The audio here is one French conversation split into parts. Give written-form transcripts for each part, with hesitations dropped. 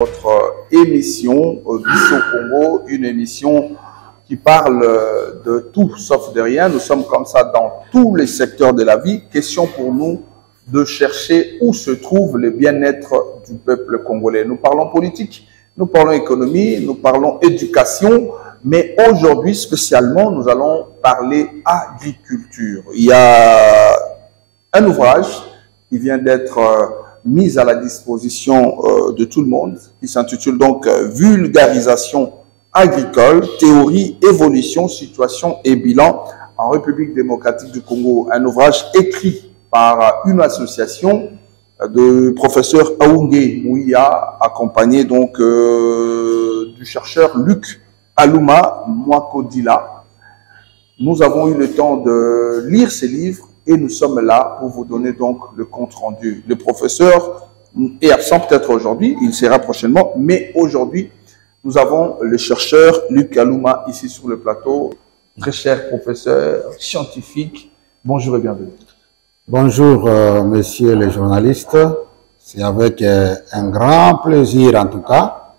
Votre émission Biso Congo, une émission qui parle de tout sauf de rien. Nous sommes comme ça dans tous les secteurs de la vie. Question pour nous de chercher où se trouve le bien-être du peuple congolais. Nous parlons politique, nous parlons économie, nous parlons éducation, mais aujourd'hui spécialement, nous allons parler agriculture. Il y a un ouvrage qui vient d'être mise à la disposition de tout le monde, qui s'intitule donc Vulgarisation agricole, théorie, évolution, situation et bilan en République démocratique du Congo. Un ouvrage écrit par une association de professeur Aoungé Mouya, accompagné donc du chercheur Luc Aluma Mwakodila. Nous avons eu le temps de lire ces livres et nous sommes là pour vous donner donc le compte rendu. Le professeur est absent peut-être aujourd'hui, il sera prochainement, mais aujourd'hui, nous avons le chercheur Luc Aluma ici sur le plateau. Très cher professeur scientifique, bonjour et bienvenue. Bonjour messieurs les journalistes, c'est avec un grand plaisir en tout cas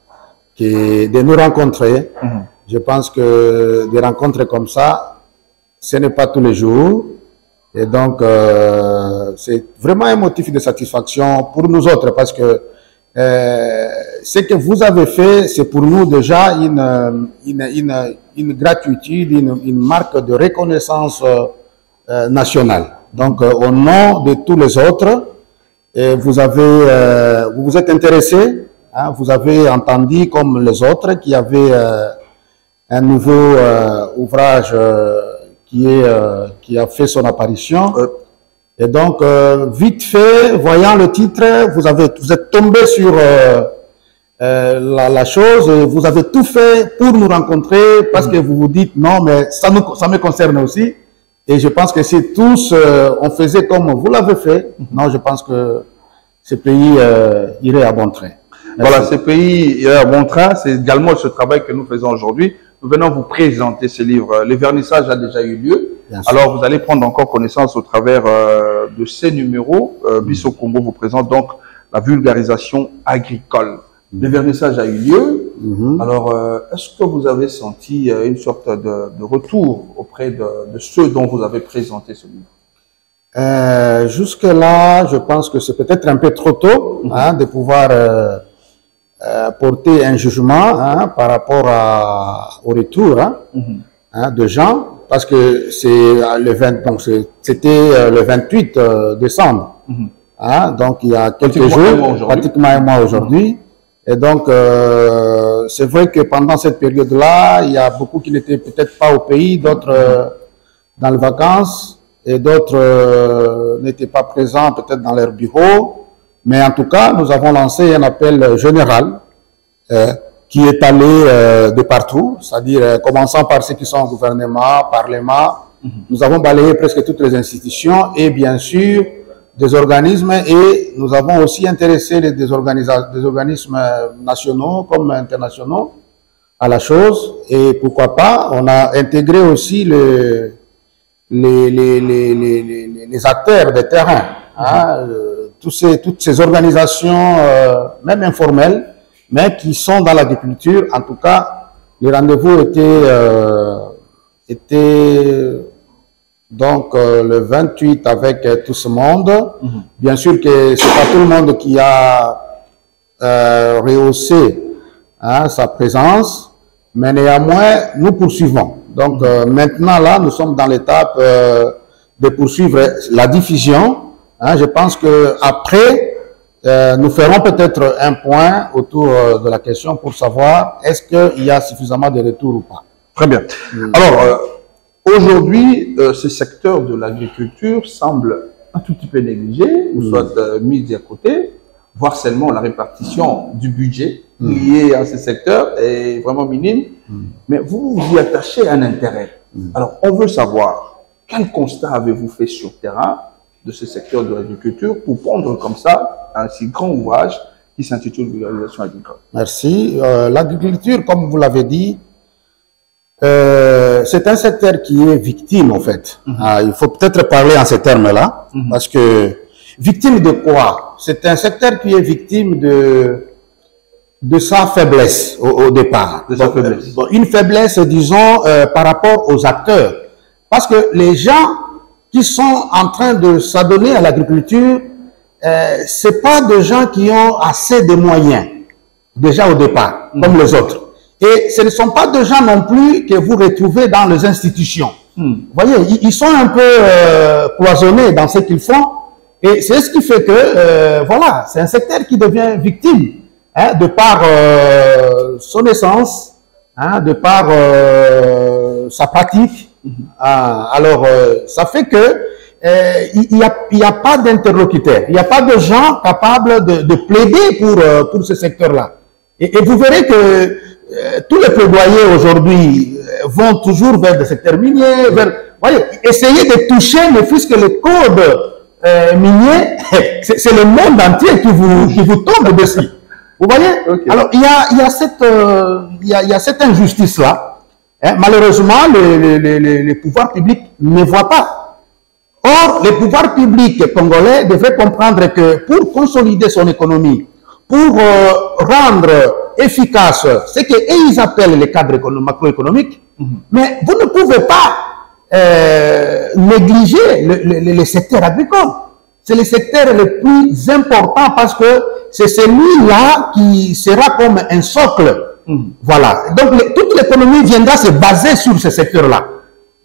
de nous rencontrer. Je pense que des rencontres comme ça, ce n'est pas tous les jours. Et donc, c'est vraiment un motif de satisfaction pour nous autres parce que ce que vous avez fait, c'est pour nous déjà une gratitude, une marque de reconnaissance nationale. Donc, au nom de tous les autres, vous vous êtes intéressé, hein, vous avez entendu comme les autres qu'il y avait un nouveau ouvrage qui a fait son apparition. Et donc, vite fait, voyant le titre, vous êtes tombé sur la chose, et vous avez tout fait pour nous rencontrer parce que vous vous dites non, mais ça me concerne aussi. Et je pense que si tous on faisait comme vous l'avez fait, non, je pense que ce pays irait à bon train. Merci. Voilà, ce pays irait à bon train. C'est également ce travail que nous faisons aujourd'hui. Nous venons vous présenter ce livre. Le vernissage a déjà eu lieu. Alors, vous allez prendre encore connaissance au travers de ces numéros. Biso Congo vous présente donc la vulgarisation agricole. Le vernissage a eu lieu. Alors, est-ce que vous avez senti une sorte de retour auprès de ceux dont vous avez présenté ce livre? Jusque-là, je pense que c'est peut-être un peu trop tôt hein, de pouvoir porter un jugement hein, par rapport au retour hein, de gens, parce que c'est le 20, donc c'était le 28 décembre, hein, donc il y a quelques jours, pratiquement un mois aujourd'hui, et donc c'est vrai que pendant cette période-là, il y a beaucoup qui n'étaient peut-être pas au pays, d'autres dans les vacances, et d'autres n'étaient pas présents peut-être dans leur bureau. Mais en tout cas, nous avons lancé un appel général qui est allé de partout, c'est-à-dire commençant par ceux qui sont au gouvernement, parlement. Nous avons balayé presque toutes les institutions et bien sûr des organismes, et nous avons aussi intéressé des organismes nationaux comme internationaux à la chose. Et pourquoi pas, on a intégré aussi les acteurs de terrain, hein, toutes ces organisations, même informelles, mais qui sont dans l'agriculture. En tout cas, le rendez-vous était donc le 28 avec tout ce monde. Bien sûr que c'est pas tout le monde qui a rehaussé hein, sa présence, mais néanmoins, nous poursuivons. Donc maintenant, là, nous sommes dans l'étape de poursuivre la diffusion. Hein, je pense que après, nous ferons peut-être un point autour de la question pour savoir est-ce qu'il y a suffisamment de retours ou pas. Très bien. Alors, aujourd'hui, ce secteur de l'agriculture semble un tout petit peu négligé, ou soit mis de côté, voire seulement la répartition du budget lié à ce secteur est vraiment minime. Mais vous vous y attachez un intérêt. Alors, on veut savoir, quel constat avez-vous fait sur le terrain de ce secteur de l'agriculture pour prendre comme ça un si grand ouvrage qui s'intitule Vulgarisation agricole? Merci. L'agriculture, comme vous l'avez dit, c'est un secteur qui est victime en fait. Il faut peut-être parler en ces termes-là, parce que victime de quoi? C'est un secteur qui est victime de de sa faiblesse au départ. De sa faiblesse. Une faiblesse, disons, par rapport aux acteurs. Parce que les gens qui sont en train de s'adonner à l'agriculture, c'est pas des gens qui ont assez de moyens, déjà au départ, comme les autres. Et ce ne sont pas des gens non plus que vous retrouvez dans les institutions. Vous voyez, ils sont un peu cloisonnés dans ce qu'ils font. Et c'est ce qui fait que, voilà, c'est un secteur qui devient victime, hein, de par son essence, hein, de par sa pratique. Alors, ça fait que il n'y a pas d'interlocuteur, il n'y a pas de gens capables de plaider pour ce secteur-là. Et vous verrez que tous les plaidoyers aujourd'hui vont toujours vers le secteur minier, vers, voyez, essayer de toucher, ne fût-ce que le code minier, c'est le monde entier qui vous tombe dessus. Vous voyez? Okay. Alors, il y a cette injustice-là. Hein, malheureusement, les pouvoirs publics ne voient pas. Or, les pouvoirs publics congolais devraient comprendre que pour consolider son économie, pour rendre efficace ce qu'ils appellent les cadres macroéconomiques, mais vous ne pouvez pas négliger le secteur agricole. C'est le secteur le plus important parce que c'est celui-là qui sera comme un socle. Voilà. Donc, toute l'économie viendra se baser sur ce secteur-là.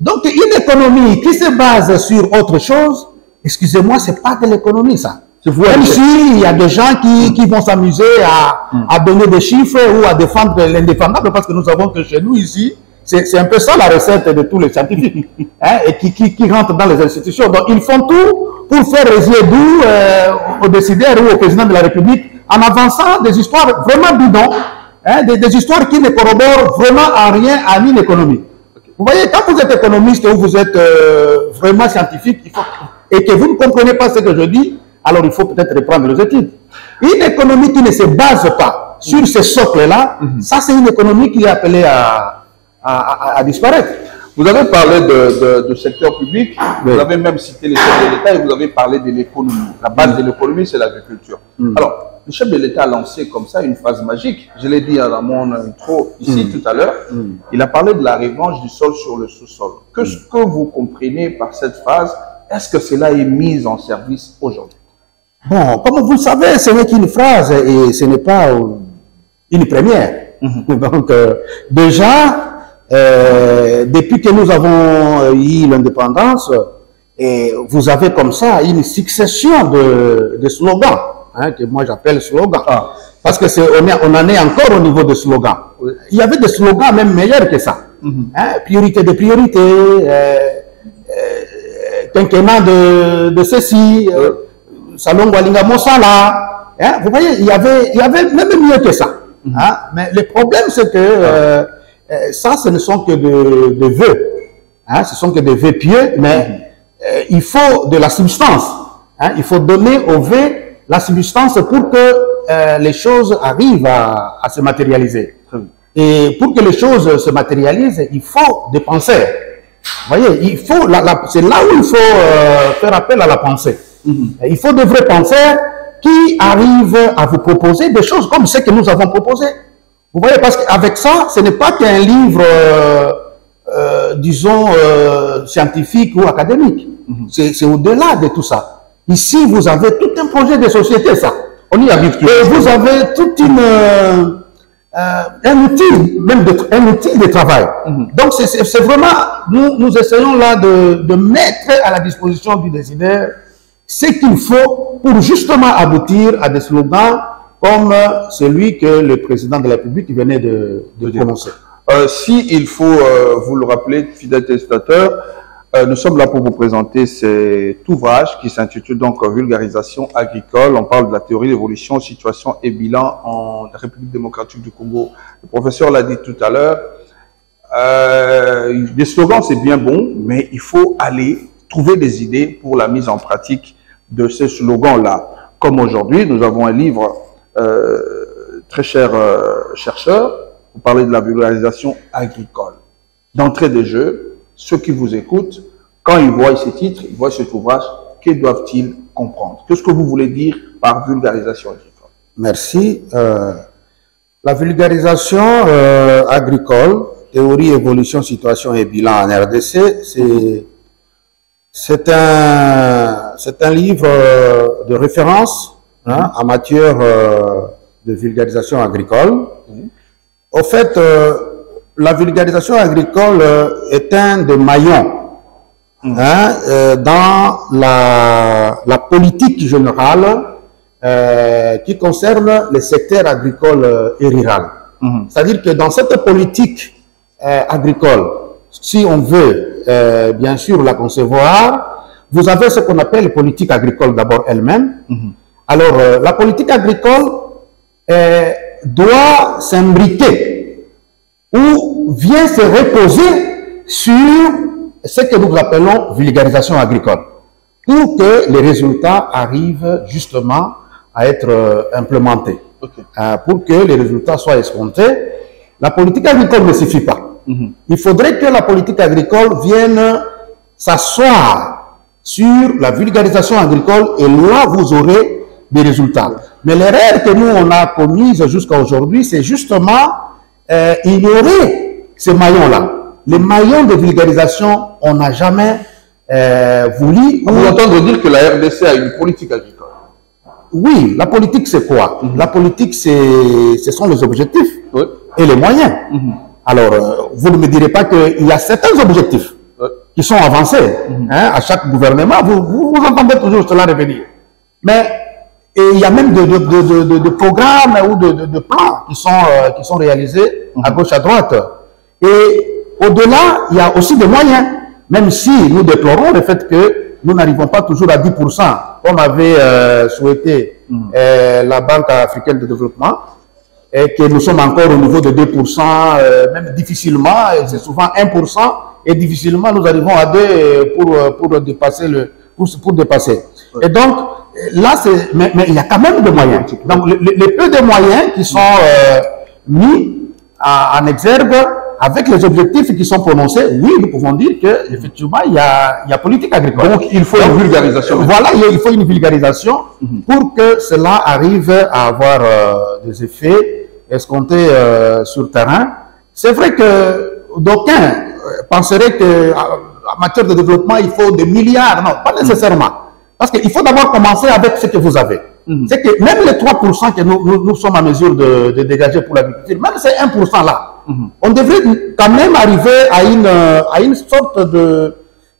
Donc, une économie qui se base sur autre chose, excusez-moi, c'est pas de l'économie, ça. Même s'il y a des gens qui vont s'amuser à donner des chiffres ou à défendre l'indéfendable, parce que nous savons que chez nous, ici, c'est un peu ça la recette de tous les scientifiques, hein, et qui rentrent dans les institutions. Donc, ils font tout pour faire régler d'où aux décideurs ou au président de la République en avançant des histoires vraiment bidons, hein, des histoires qui ne corroborent vraiment en rien à une économie. Vous voyez, quand vous êtes économiste ou vous êtes vraiment scientifique, et que vous ne comprenez pas ce que je dis, alors il faut peut-être reprendre les études. Une économie qui ne se base pas sur ce socle-là, ça c'est une économie qui est appelée à disparaître. Vous avez parlé de secteur public, vous avez même cité les chefs de l'État et vous avez parlé de l'économie. La base de l'économie, c'est l'agriculture. Alors, le chef de l'État a lancé comme ça une phrase magique. Je l'ai dit dans mon intro ici tout à l'heure. Il a parlé de la revanche du sol sur le sous-sol. Qu'est-ce que vous comprenez par cette phrase? Est-ce que cela est mis en service aujourd'hui? Bon, comme vous le savez, ce n'est qu'une phrase et ce n'est pas une première. Donc, déjà, depuis que nous avons eu l'indépendance, vous avez comme ça une succession de slogans, hein, que moi j'appelle slogans. Parce que on en est encore au niveau de slogans. Il y avait des slogans même meilleurs que ça. Hein, priorité de priorité, quinquennat de ceci, Salon Walinga Mosala. Hein, vous voyez, il y avait même mieux que ça. Hein, mais le problème, c'est que ça, ce ne sont que de vœux. Hein, ce sont que des vœux pieux, mais il faut de la substance. Hein, il faut donner aux vœux la substance pour que les choses arrivent à se matérialiser. Et pour que les choses se matérialisent, il faut des penseurs. Vous voyez, il faut c'est là où il faut faire appel à la pensée. Il faut de vrais penseurs qui arrivent à vous proposer des choses comme ce que nous avons proposé. Vous voyez, parce qu'avec ça, ce n'est pas qu'un livre, disons, scientifique ou académique. C'est au-delà de tout ça. Ici, vous avez tout un projet de société, ça. On y habitue. Et vous avez toute un outil, même un outil de travail. Donc, c'est vraiment, nous essayons là de mettre à la disposition du décideur ce qu'il faut pour justement aboutir à des slogans comme celui que le président de la République venait de prononcer. Si il faut vous le rappeler, fidèles téléspectateurs, nous sommes là pour vous présenter cet ouvrage qui s'intitule donc Vulgarisation agricole. On parle de la théorie d'évolution, situation et bilan en République démocratique du Congo. Le professeur l'a dit tout à l'heure. Des slogans, c'est bien bon, mais il faut aller trouver des idées pour la mise en pratique de ces slogans-là. Comme aujourd'hui, nous avons un livre très cher chercheur, vous parlez de la vulgarisation agricole. D'entrée de jeu, ceux qui vous écoutent, quand ils voient ce titre, ils voient cet ouvrage, que doivent-ils comprendre? Qu'est-ce que vous voulez dire par vulgarisation agricole? Merci. La vulgarisation agricole, théorie, évolution, situation et bilan en RDC, c'est un livre de référence en matière de vulgarisation agricole. Au fait, la vulgarisation agricole est un des maillons dans la politique générale qui concerne le secteur agricole et rural. C'est-à-dire que dans cette politique agricole, si on veut bien sûr la concevoir, vous avez ce qu'on appelle politique agricole d'abord elle-même. Alors, la politique agricole doit s'imbriquer ou vient se reposer sur ce que nous appelons vulgarisation agricole, pour que les résultats arrivent justement à être implémentés. Pour que les résultats soient escomptés, la politique agricole ne suffit pas. Il faudrait que la politique agricole vienne s'asseoir sur la vulgarisation agricole et là, vous aurez des résultats. Mais l'erreur que nous, on a commise jusqu'à aujourd'hui, c'est justement ignorer ce maillon-là. Les maillons de vulgarisation, on n'a jamais voulu... Vous entendez dire que la RDC a une politique agricole? Oui, la politique c'est quoi? La politique, ce sont les objectifs et les moyens. Alors, vous ne me direz pas qu'il y a certains objectifs qui sont avancés. À chaque gouvernement, vous entendez toujours cela revenir. Mais il y a même de programmes ou de plans qui sont réalisés à gauche, à droite. Et au-delà, il y a aussi des moyens, même si nous déplorons le fait que nous n'arrivons pas toujours à 10%, comme avait souhaité la Banque africaine de développement, et que nous sommes encore au niveau de 2%, même difficilement, c'est souvent 1%, et difficilement nous arrivons à 2% pour dépasser pour dépasser. Et donc, là, mais il y a quand même des moyens. Donc, les peu de moyens qui sont mis en exergue, avec les objectifs qui sont prononcés, oui, nous pouvons dire qu'effectivement, il y a politique agricole. Donc, il faut une vulgarisation. Voilà, il faut une vulgarisation pour que cela arrive à avoir des effets escomptés sur le terrain. C'est vrai que d'aucuns penseraient qu'en matière de développement, il faut des milliards. Non, pas nécessairement. Parce qu'il faut d'abord commencer avec ce que vous avez. C'est que même les 3% que nous sommes en mesure de dégager pour l'agriculture, même ces 1% là, on devrait quand même arriver à une sorte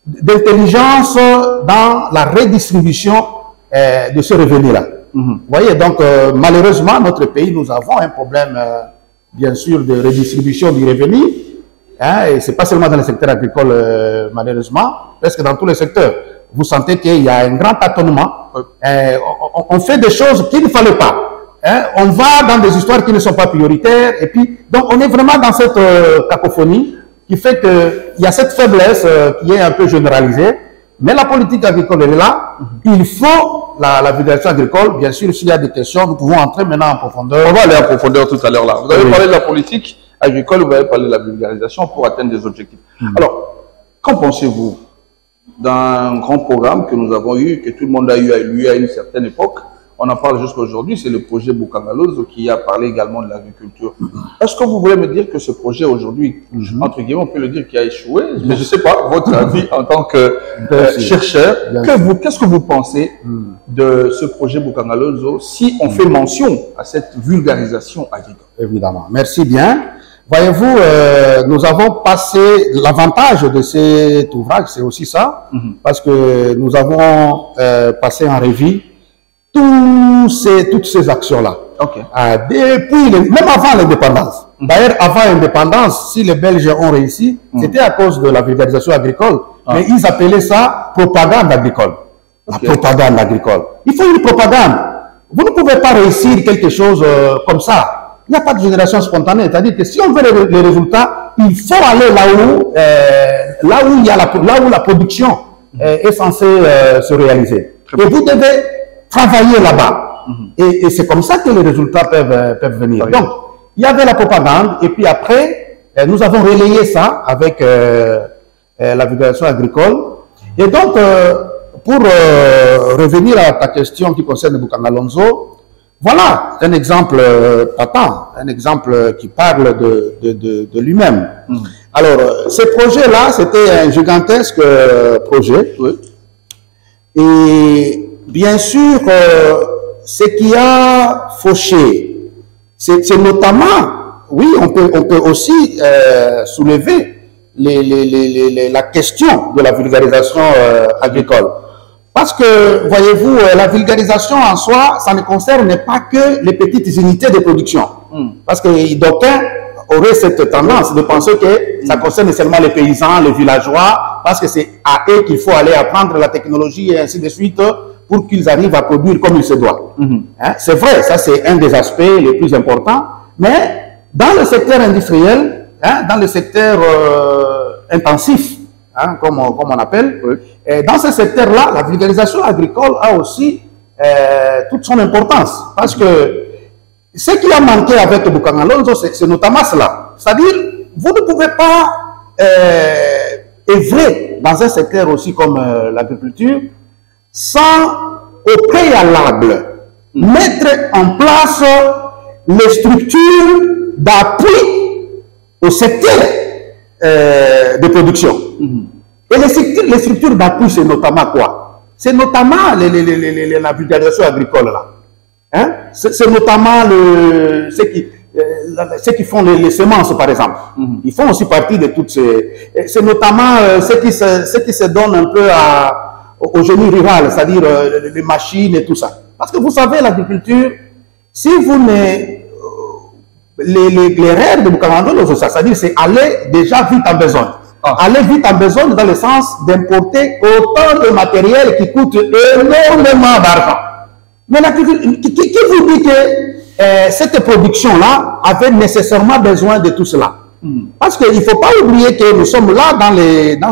d'intelligence dans la redistribution de ce revenu-là. Vous voyez, donc malheureusement, notre pays, nous avons un problème, bien sûr, de redistribution du revenu. Et ce n'est pas seulement dans le secteur agricole, malheureusement, presque dans tous les secteurs. Vous sentez qu'il y a un grand tâtonnement. On fait des choses qu'il ne fallait pas. On va dans des histoires qui ne sont pas prioritaires. Et puis, donc, on est vraiment dans cette cacophonie qui fait qu'il y a cette faiblesse qui est un peu généralisée. Mais la politique agricole, elle est là. Il faut la vulgarisation agricole. Bien sûr, s'il y a des questions, nous pouvons entrer maintenant en profondeur. On va aller en profondeur tout à l'heure là. Vous avez parlé de la politique agricole, vous avez parlé de la vulgarisation pour atteindre des objectifs. Alors, qu'en pensez-vous d'un grand programme que nous avons eu, que tout le monde a eu à une certaine époque? On en parle jusqu'à aujourd'hui, c'est le projet Bukangalozo qui a parlé également de l'agriculture. Est-ce que vous voulez me dire que ce projet aujourd'hui, entre guillemets, on peut le dire qu'il a échoué? Mais je ne sais pas, votre avis en tant que chercheur, qu'est-ce que vous pensez de ce projet Bukangalozo si on fait mention à cette vulgarisation agricole? Évidemment. Merci bien. Voyez-vous, nous avons passé l'avantage de cet ouvrage, c'est aussi ça, parce que nous avons passé en revue toutes ces actions-là. Depuis, même avant l'indépendance. D'ailleurs, avant l'indépendance, si les Belges ont réussi, c'était à cause de la vulgarisation agricole. Mais ils appelaient ça propagande agricole. La propagande agricole. Il faut une propagande. Vous ne pouvez pas réussir quelque chose comme ça. Il n'y a pas de génération spontanée. C'est-à-dire que si on veut les résultats, il faut aller là où la production est censée se réaliser. Et vous devez travailler là-bas. Et c'est comme ça que les résultats peuvent venir. Donc, il y avait la propagande, et puis après, nous avons relayé ça avec la vulgarisation agricole. Et donc, pour revenir à ta question qui concerne Bukangalozo, Voilà un exemple patent, un exemple qui parle de lui-même. Alors, ce projet-là, c'était un gigantesque projet. Oui. Et bien sûr, ce qui a fauché, c'est notamment, oui, on peut aussi soulever la question de la vulgarisation agricole. Parce que, voyez-vous, la vulgarisation en soi, ça ne concerne pas que les petites unités de production. Parce que d'aucuns auraient cette tendance de penser que ça concerne seulement les paysans, les villageois, parce que c'est à eux qu'il faut aller apprendre la technologie et ainsi de suite pour qu'ils arrivent à produire comme il se doit. Hein? C'est vrai, ça c'est un des aspects les plus importants, mais dans le secteur industriel, hein, dans le secteur intensif, hein, comme on appelle, et dans ce secteur-là, la vulgarisation agricole a aussi toute son importance. Parce que ce qui a manqué avec Bukangalonzo, c'est notamment cela. C'est-à-dire, vous ne pouvez pas œuvrer dans un secteur aussi comme l'agriculture sans, au préalable, mettre en place les structures d'appui au secteur de production. Et les structures d'appui, c'est notamment quoi? C'est notamment la vulgarisation agricole, là. Hein? C'est notamment ceux qui font les semences, par exemple. Ils font aussi partie de toutes ces... C'est notamment ceux qui se donnent un peu au génie rural, c'est-à-dire les machines et tout ça. Parce que vous savez, l'agriculture, si vous ne... Les rêves de Bukangalonzo, c'est-à-dire c'est aller déjà vite en besogne. Aller vite en besogne dans le sens d'importer autant de matériel qui coûte énormément d'argent. Mais qui vous dit que cette production-là avait nécessairement besoin de tout cela? Parce qu'il ne faut pas oublier que nous sommes là dans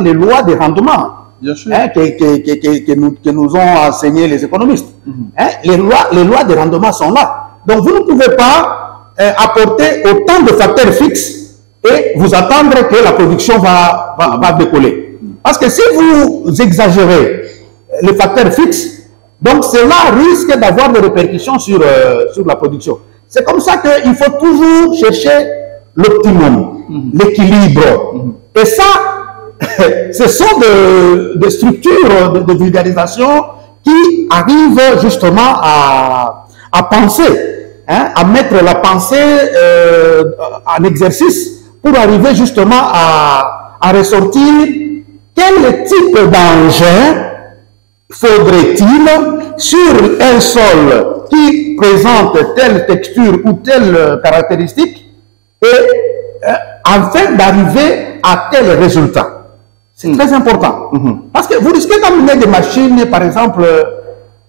les lois de rendement, hein, que nous ont enseigné les économistes. Hein, les lois de rendement sont là. Donc vous ne pouvez pas apporter autant de facteurs fixes et vous attendre que la production va décoller. Parce que si vous exagérez les facteurs fixes, donc cela risque d'avoir des répercussions sur la production. C'est comme ça qu'il faut toujours chercher l'optimum, l'équilibre. Et ça, ce sont des structures de vulgarisation qui arrivent justement à penser, hein, à mettre la pensée en exercice pour arriver justement à ressortir quel type d'engin faudrait-il sur un sol qui présente telle texture ou telle caractéristique et afin d'arriver à tel résultat. C'est très important. Parce que vous risquez d'amener des machines, par exemple,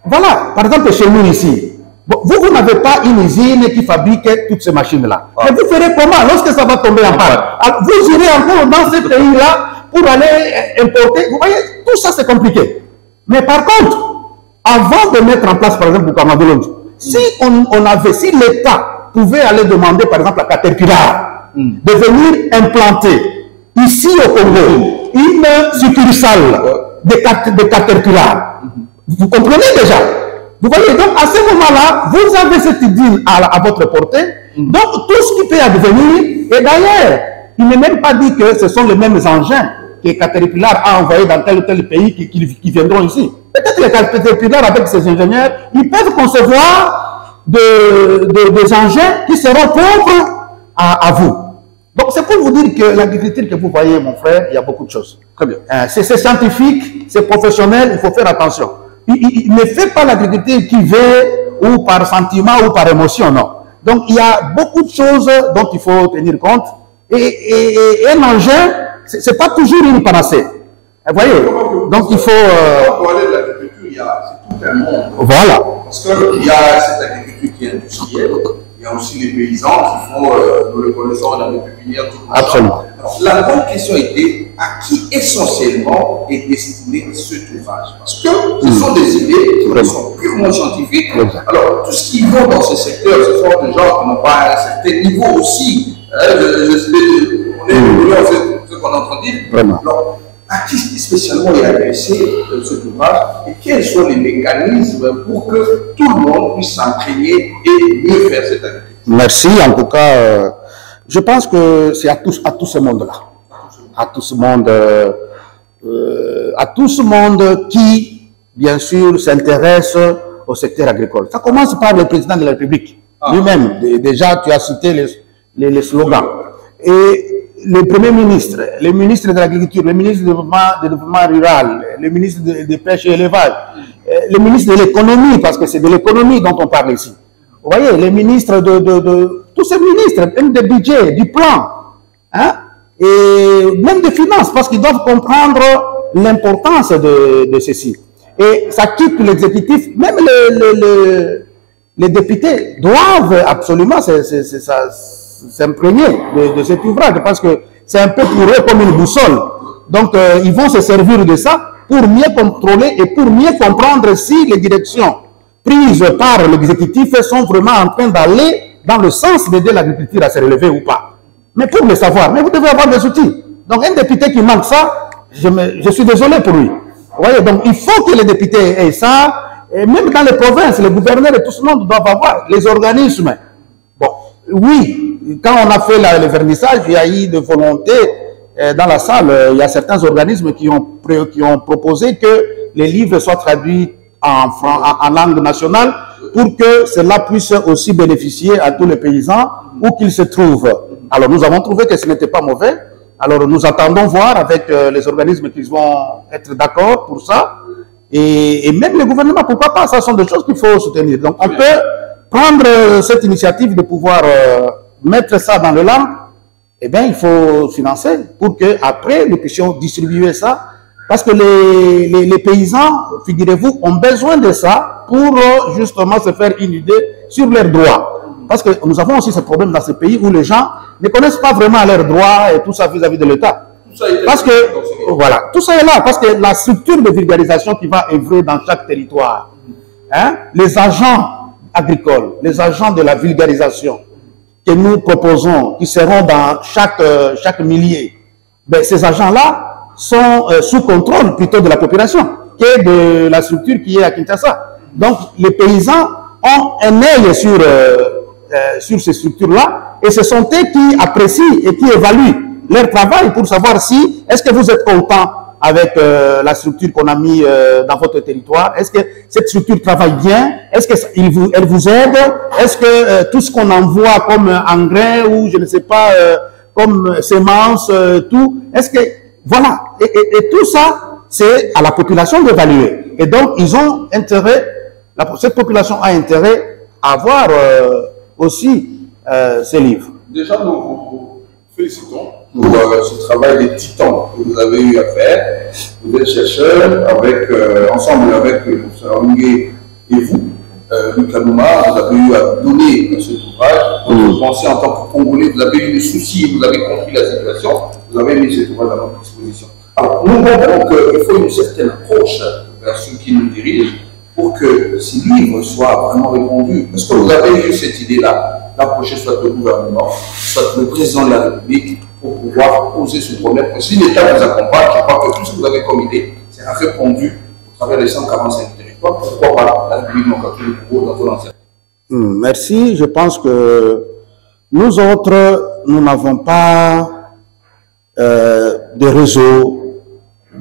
voilà, par exemple chez nous ici. Vous n'avez pas une usine qui fabrique toutes ces machines-là. Mais vous ferez comment lorsque ça va tomber en panne? Vous irez encore dans ces pays-là pour aller importer. Vous voyez, tout ça c'est compliqué. Mais par contre, avant de mettre en place, par exemple, Bukangalonzo, si l'État pouvait aller demander, par exemple, à Caterpillar de venir implanter ici au Congo une succursale de Caterpillar, vous comprenez déjà? Vous voyez, donc à ce moment-là, vous avez cette idée à votre portée, donc tout ce qui peut advenir, et d'ailleurs, il n'est même pas dit que ce sont les mêmes engins que Caterpillar a envoyés dans tel ou tel pays qui viendront ici. Peut-être que Caterpillar, avec ses ingénieurs, ils peuvent concevoir des engins qui seront propres à vous. Donc c'est pour vous dire que l'agriculture que vous voyez, mon frère, il y a beaucoup de choses. Très bien. C'est scientifique, c'est professionnel, il faut faire attention. Il ne fait pas l'agriculture qui veut ou par sentiment ou par émotion, non. Donc il y a beaucoup de choses dont il faut tenir compte. Et un engin, c'est pas toujours une panacée. Vous voyez? Donc il faut... Pour aller de l'agriculture, c'est tout un monde. Voilà. Parce qu'il y a cette agriculture qui est industrielle, il y a aussi les paysans qui font, nous le connaissons dans les pépinières, tout ça. Absolument. Alors, la bonne question était à qui essentiellement est destiné cet ouvrage? Parce que ce sont des idées qui sont purement scientifiques. Alors, tout ce qui va dans ce secteur, ce sont des gens qui n'ont pas un certain niveau aussi. On est évolué, on sait ce qu'on est en train de dire. Alors, à qui spécialement est adressé cet ouvrage et quels sont les mécanismes pour que tout le monde puisse s'entraîner et mieux faire cette activité? Merci. En tout cas, je pense que c'est à tout ce monde-là. À tout ce monde qui, bien sûr, s'intéresse au secteur agricole. Ça commence par le président de la République lui-même. Déjà, tu as cité les slogans. Et le Premier ministre, le ministre de l'Agriculture, le ministre du développement rural, le ministre de Pêche et Élevage, le ministre de l'Économie, parce que c'est de l'économie dont on parle ici. Vous voyez, les ministres tous ces ministres, même des budgets, du plan, hein, et même des finances, parce qu'ils doivent comprendre l'importance de ceci. Et ça quitte l'exécutif, même les députés doivent absolument s'imprégner de cet ouvrage, parce que c'est un peu pour eux comme une boussole. Donc, ils vont se servir de ça pour mieux contrôler et pour mieux comprendre si les directions prises par l'exécutif sont vraiment en train d'aller dans le sens d'aider l'agriculture à se relever ou pas. Mais pour le savoir, mais vous devez avoir des outils. Donc, un député qui manque ça, je suis désolé pour lui. Vous voyez, donc il faut que les députés aient ça, et même dans les provinces, les gouverneurs et tout ce monde doivent avoir les organismes. Bon, oui, quand on a fait le vernissage, il y a eu de volonté dans la salle. Il y a certains organismes qui ont proposé que les livres soient traduits en langue nationale pour que cela puisse aussi bénéficier à tous les paysans où qu'ils se trouvent. Alors nous avons trouvé que ce n'était pas mauvais. Alors nous attendons voir avec les organismes qui vont être d'accord pour ça. Et même le gouvernement, pourquoi pas, ça sont des choses qu'il faut soutenir. Donc on peut prendre cette initiative de pouvoir mettre ça dans le langue. Eh bien, il faut financer pour qu'après nous puissions distribuer ça. Parce que les paysans, figurez-vous, ont besoin de ça pour justement se faire une idée sur leurs droits. Parce que nous avons aussi ce problème dans ces pays où les gens ne connaissent pas vraiment leurs droits et tout ça vis-à-vis de l'État. Parce que, voilà, tout ça est là. Parce que la structure de vulgarisation qui va œuvrer dans chaque territoire, hein, les agents agricoles, les agents de la vulgarisation que nous proposons, qui seront dans chaque millier, ben, ces agents-là sont sous contrôle plutôt de la population que de la structure qui est à Kinshasa. Donc, les paysans ont un œil sur ces structures-là et ce sont eux qui apprécient et qui évaluent leur travail pour savoir si, est-ce que vous êtes content avec la structure qu'on a mis dans votre territoire? Est-ce que cette structure travaille bien? Est-ce qu'elle vous aide? Est-ce que tout ce qu'on envoie comme engrais ou je ne sais pas, comme semences, tout, est-ce que, voilà. Et tout ça, c'est à la population d'évaluer. Et donc, ils ont intérêt, cette population a intérêt à avoir aussi ces livres. Déjà, nous vous félicitons pour ce travail des titans que vous avez eu à faire. Vous êtes chercheur ensemble avec Sarangé et vous, Lucas Nouma, vous avez eu à donner cet ouvrage. Vous pensez en tant que Congolais, vous avez eu le souci, vous avez compris la situation, vous avez mis cet ouvrage à notre disposition. Alors, nous voyons qu'il faut une certaine approche vers ceux qui nous dirigent pour que ces livres soient vraiment répondus. Parce que vous avez eu cette idée-là, d'approcher soit le gouvernement, soit le président de la République, pour pouvoir poser ce problème. Parce que si l'État vous accompagne, je crois que tout ce que vous avez comme idée sera répondu au travers des 145 territoires. Pourquoi pas la République démocratique du Congo dans tout l'ensemble? Merci. Je pense que nous autres, nous n'avons pas de réseaux.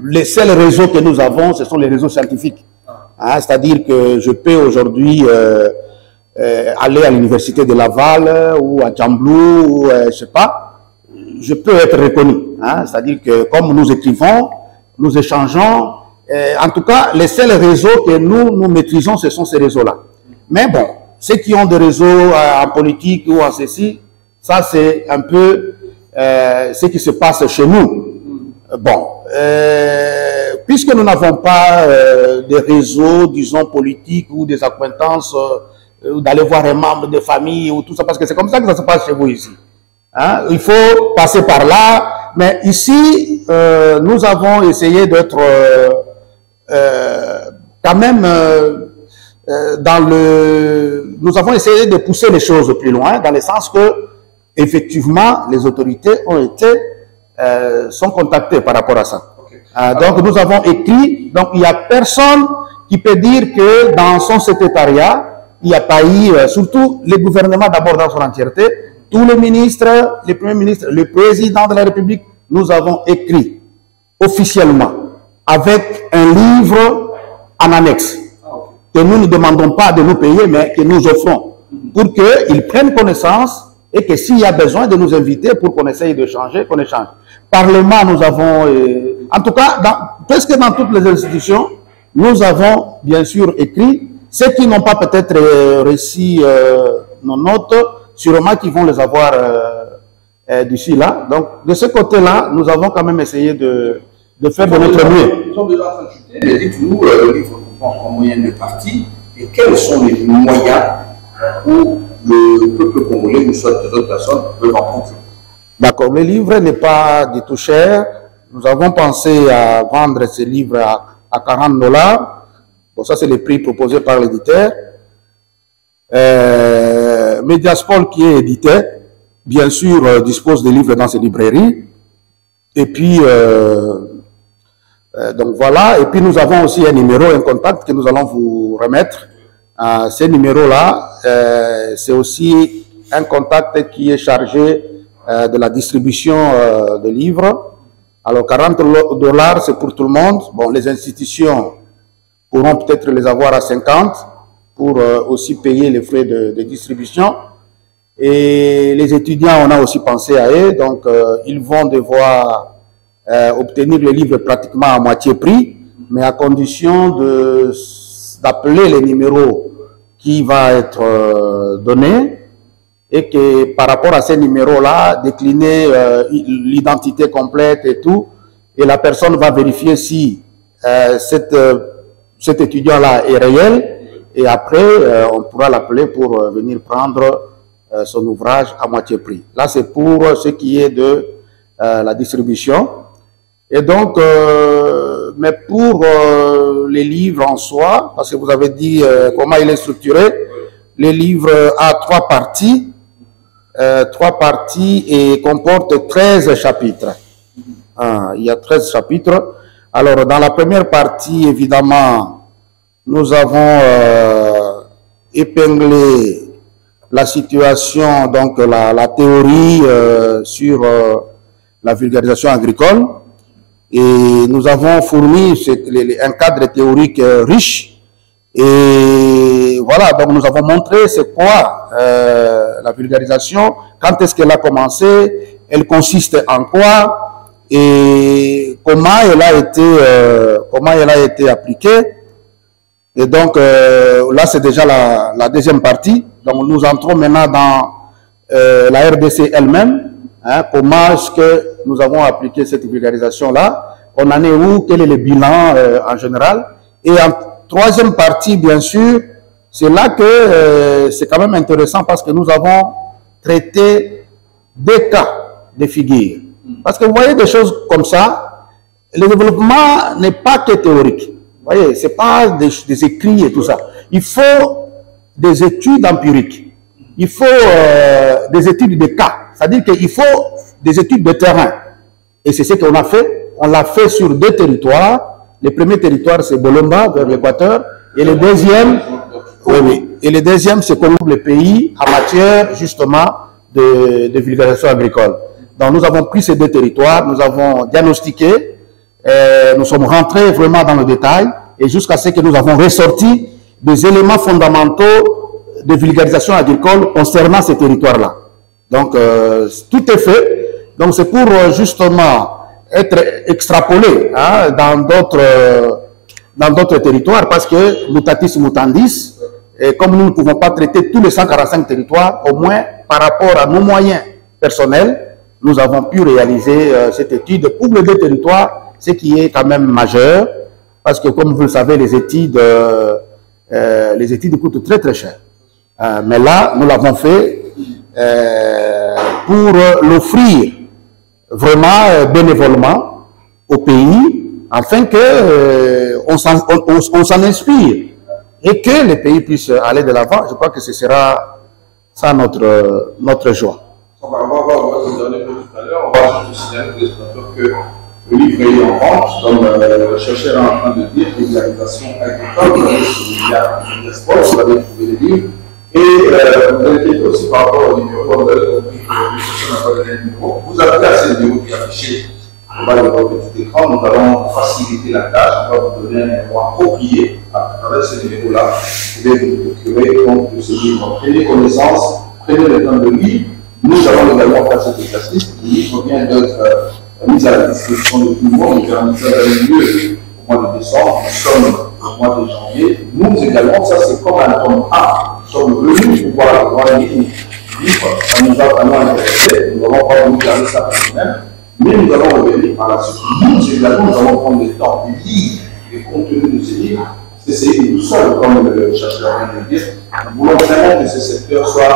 Les seuls réseaux que nous avons, ce sont les réseaux scientifiques. Hein, c'est-à-dire que je peux aujourd'hui aller à l'université de Laval ou à Djamblou, ou je sais pas, je peux être reconnu. Hein, c'est-à-dire que comme nous écrivons, nous échangeons, en tout cas, les seuls réseaux que nous maîtrisons, ce sont ces réseaux-là. Mais bon, ceux qui ont des réseaux en politique ou en ceci, ça c'est un peu ce qui se passe chez nous. Bon, puisque nous n'avons pas des réseaux, disons, politiques ou des acquaintances, d'aller voir un membre de famille ou tout ça, parce que c'est comme ça que ça se passe chez vous ici. Hein? Il faut passer par là, mais ici, nous avons essayé d'être quand même nous avons essayé de pousser les choses plus loin, dans le sens que, effectivement, les autorités ont été sont contactés par rapport à ça. Okay. Donc nous avons écrit, donc il n'y a personne qui peut dire que dans son secrétariat, il n'y a pas eu, surtout les gouvernements d'abord dans son entièreté, tous les ministres, les premiers ministres, le président de la République, nous avons écrit officiellement avec un livre en annexe que nous ne demandons pas de nous payer, mais que nous offrons pour qu'ils prennent connaissance et que s'il y a besoin de nous inviter pour qu'on essaye de changer, qu'on échange. Parlement, nous avons, en tout cas, presque dans toutes les institutions, nous avons bien sûr écrit. Ceux qui n'ont pas peut-être reçu nos notes, sûrement qu'ils vont les avoir d'ici là. Donc, de ce côté-là, nous avons quand même essayé de faire de notre mieux. Nous sommes déjà en train de chuter, mais dites-nous, le livre comprend en moyenne de parties, et quels sont les moyens où le peuple congolais ou soit d'autres personnes peuvent en prendre? D'accord, le livre n'est pas du tout cher. Nous avons pensé à vendre ce livre à $40. Bon, ça c'est le prix proposé par l'éditeur. Mediaspol, qui est éditeur, bien sûr, dispose des livres dans ses librairies. Et puis, donc voilà. Et puis nous avons aussi un numéro, un contact que nous allons vous remettre. Ce numéro-là, c'est aussi un contact qui est chargé de la distribution de livres. Alors $40, c'est pour tout le monde. Bon, les institutions pourront peut-être les avoir à 50 pour aussi payer les frais de distribution. Et les étudiants, on a aussi pensé à eux, donc ils vont devoir obtenir le livre pratiquement à moitié prix, mais à condition d'appeler les numéros qui va être donné, et que par rapport à ces numéros-là, décliner l'identité complète et tout, et la personne va vérifier si cet étudiant-là est réel, et après, on pourra l'appeler pour venir prendre son ouvrage à moitié prix. Là, c'est pour ce qui est de la distribution. Et donc, mais pour les livres en soi, parce que vous avez dit comment il est structuré, les livres a 3 parties, et comporte 13 chapitres. Il y a 13 chapitres. Alors, dans la première partie, évidemment, nous avons épinglé la situation, donc la théorie sur la vulgarisation agricole. Et nous avons fourni un cadre théorique riche. Et voilà, donc nous avons montré c'est quoi la vulgarisation, quand est-ce qu'elle a commencé, elle consiste en quoi, et comment elle a été appliquée. Et donc là c'est déjà la deuxième partie. Donc nous entrons maintenant dans la RDC elle-même. Comment est-ce que nous avons appliqué cette vulgarisation-là? On en est où? Quel est le bilan en général? Et en troisième partie, bien sûr, c'est là que c'est quand même intéressant parce que nous avons traité des cas de figure. Parce que vous voyez des choses comme ça, le développement n'est pas que théorique. Vous voyez, c'est pas des écrits et tout ça. Il faut des études empiriques. Il faut des études de cas. C'est-à-dire qu'il faut des études de terrain. Et c'est ce qu'on a fait. On l'a fait sur 2 territoires. Le premier territoire, c'est Bolomba, vers l'Équateur. Et le deuxième, Et le deuxième, c'est qu'on ouvre le pays en matière, justement, de vulgarisation agricole. Donc, nous avons pris ces 2 territoires, nous avons diagnostiqué, nous sommes rentrés vraiment dans le détail, et jusqu'à ce que nous avons ressorti des éléments fondamentaux de vulgarisation agricole concernant ces territoires-là. Donc, tout est fait. Donc, c'est pour justement être extrapolé dans d'autres territoires, parce que mutatis mutandis, et comme nous ne pouvons pas traiter tous les 145 territoires, au moins par rapport à nos moyens personnels, nous avons pu réaliser cette étude pour les 2 territoires, ce qui est quand même majeur, parce que comme vous le savez, les études coûtent très très cher. Mais là, nous l'avons fait pour l'offrir vraiment bénévolement au pays, afin que on s'en inspire et que le pays puisse aller de l'avant. Je crois que ce sera ça notre joie. On va voir votre dernier peu tout à l'heure. On va juste signaler aux spectateurs que Le livre est en vente, comme le chercheur est en train de dire, régularisation agricole, vous allez sur le diaspora, vous allez trouver les livres. Et vous allez aussi par rapport au numéro, vous avez compris que le chercheur n'a pas donné le numéro. Vous avez là ces numéros qui affichent au bas de votre petit écran. Nous allons faciliter la tâche, on va vous donner un numéro approprié à travers ce numéro-là. Vous pouvez vous procurer donc de ce livre. Prenez connaissance, prenez le temps de lire. Nous allons également faire cet exercice. Le livre vient d'être mis à la disposition de tout le monde. Nous allons faire un lieu au mois de décembre. Nous sommes au mois de janvier. Nous également, ça c'est comme un tome A. Nous sommes venus pour voir le grand livre. Ça nous a vraiment intéressé. Nous n'allons pas vous garder ça pour nous-mêmes. Mais nous allons revenir par la suite. Nous également, nous allons prendre le temps de lire les contenus de ces livres. C'est tout seul, comme le chercheur vient de le dire. Nous voulons vraiment que ce secteur soit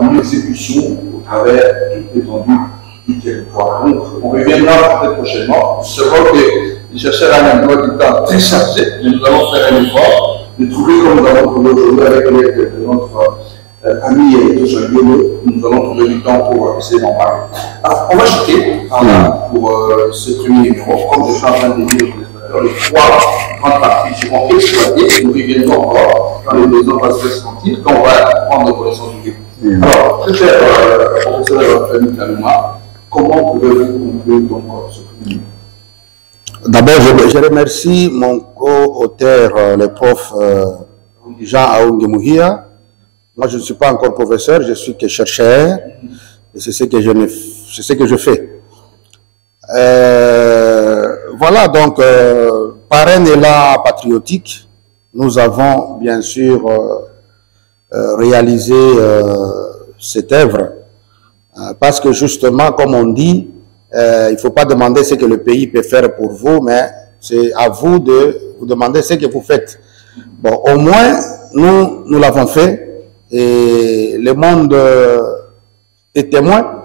en exécution au travers de toute l'étendue du territoire. Donc, on reviendra peut-être prochainement. Je vois que les chercheurs ont un emploi du temps très chargé, mais nous allons faire un effort de trouver, comme nous avons trouvé aujourd'hui avec l'aide de notre ami Jean Guillaume, nous allons trouver du temps pour essayer d'en parler. Alors, on va jeter pour ce premier numéro, comme je suis en train de dire les trois grandes parties seront exploitées, nous reviendrons encore dans les maisons sentir quand on va prendre connaissance du livre. Alors, très cher professeur Femi Kalouma, comment pouvez-vous conclure donc ce premier numéro? D'abord, je remercie mon co-auteur, le prof Jean Aounge Mouhia. Moi, je ne suis pas encore professeur, je suis que chercheur, et c'est ce que je fais. Voilà, donc, par un élan patriotique, nous avons bien sûr réalisé cette œuvre, parce que justement, comme on dit, il ne faut pas demander ce que le pays peut faire pour vous, mais c'est à vous de vous demander ce que vous faites. Bon, au moins, nous l'avons fait, et le monde est témoin.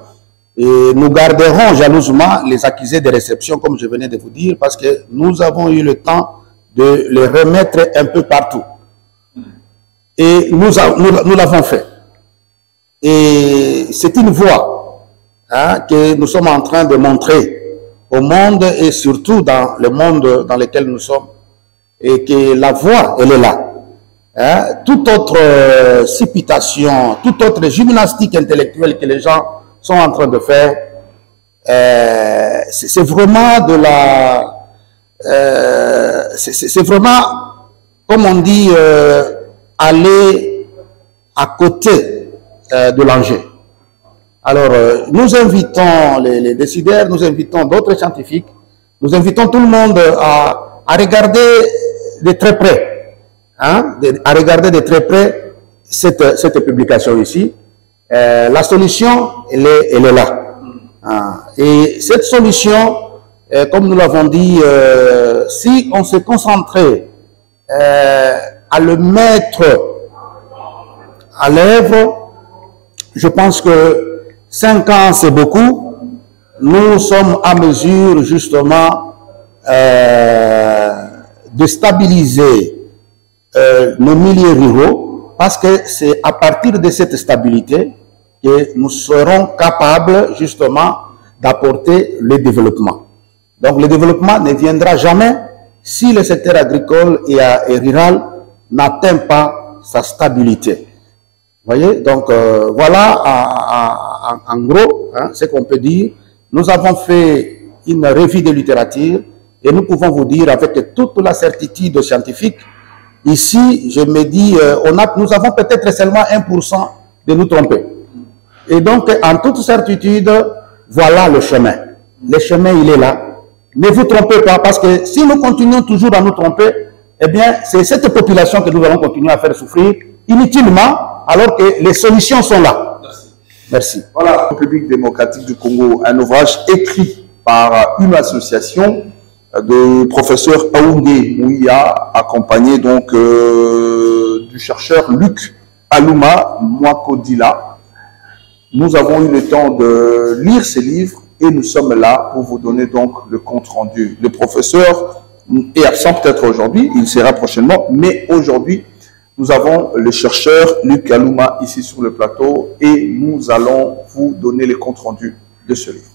Et nous garderons jalousement les accusés de réception, comme je venais de vous dire, parce que nous avons eu le temps de les remettre un peu partout. Et nous l'avons fait. Et c'est une voie que nous sommes en train de montrer au monde, et surtout dans le monde dans lequel nous sommes, et que la voie, elle est là. Toute autre supputation, toute autre gymnastique intellectuelle que les gens sont en train de faire, c'est vraiment de la... c'est vraiment, comme on dit, aller à côté de l'enjeu. Alors, nous invitons les décideurs, nous invitons d'autres scientifiques, nous invitons tout le monde à regarder de très près, à regarder de très près cette publication ici. La solution, elle est là. Et cette solution, comme nous l'avons dit, si on se concentrait à le mettre à l'œuvre, je pense que 5 ans, c'est beaucoup. Nous sommes à mesure, justement, de stabiliser nos milieux ruraux, parce que c'est à partir de cette stabilité que nous serons capables, justement, d'apporter le développement. Donc, le développement ne viendra jamais si le secteur agricole et rural n'atteint pas sa stabilité. Vous voyez? Donc, voilà, en gros, ce qu'on peut dire. Nous avons fait une revue de littérature et nous pouvons vous dire avec toute la certitude scientifique, ici, je me dis, nous avons peut-être seulement 1% de nous tromper. Et donc, en toute certitude, voilà le chemin. Le chemin, il est là. Ne vous trompez pas, parce que si nous continuons toujours à nous tromper, eh bien, c'est cette population que nous allons continuer à faire souffrir inutilement, alors que les solutions sont là. Merci. Voilà, République démocratique du Congo, un ouvrage écrit par une association de professeur Aounge Mouhia, accompagné donc du chercheur Luc Alouma Mwakodila. Nous avons eu le temps de lire ces livres et nous sommes là pour vous donner donc le compte rendu. Le professeur est absent peut-être aujourd'hui, il sera prochainement, mais aujourd'hui, nous avons le chercheur Luc Alouma ici sur le plateau et nous allons vous donner le compte rendu de ce livre.